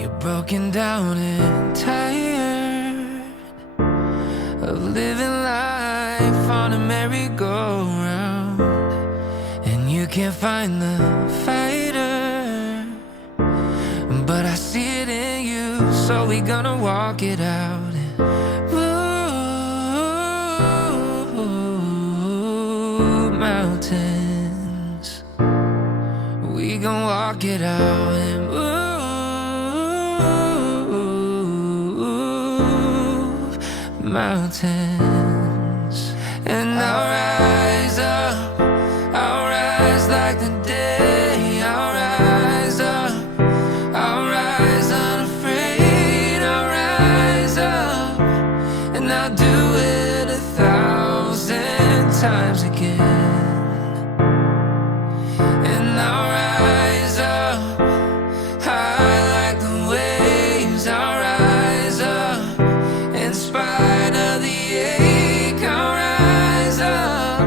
You're broken down and tired of living life on a merry-go-round, and you can't find the fighter, but I see it in you, so we gonna walk it out and move mountains. We gon' walk it out and move mountains. And I'll rise up, I'll rise like the day. I'll rise up, I'll rise unafraid. I'll rise up, and I'll do it 1,000 times again. And I'll rise up high like the waves. I'll rise up in spite of the ache. I'll rise up,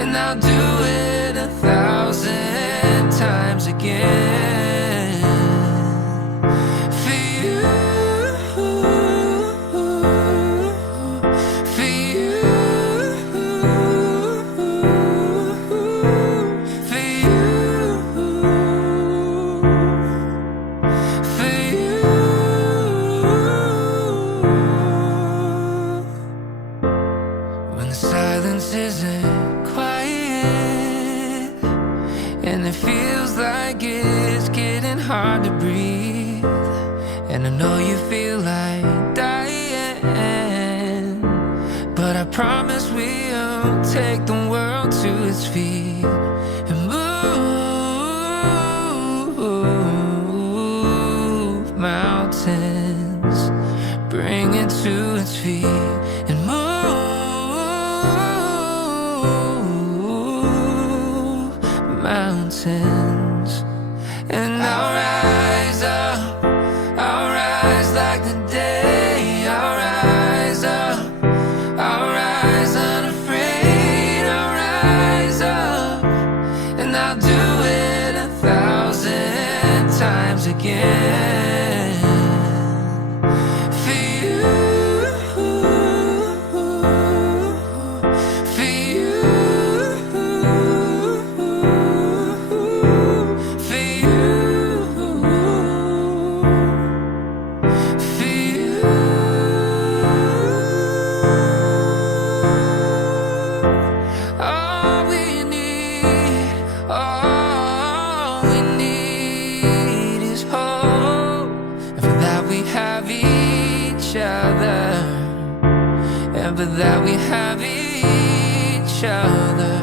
and I'll do it 1,000 times again. For you, for you, for you, for you. When the silence isn't quiet and it feels like it's getting hard to breathe, and I know you feel like dying, but I promise we'll take the world to its feet and move mountains. Bring it to its feet and move mountains. And I'll rise up, I'll rise like the day. I'll rise up, I'll rise unafraid. I'll rise up, and I'll do it 1,000 times again. For you, for you, for you, for you. All we need is hope, and for that we have each other, and for that we have each other.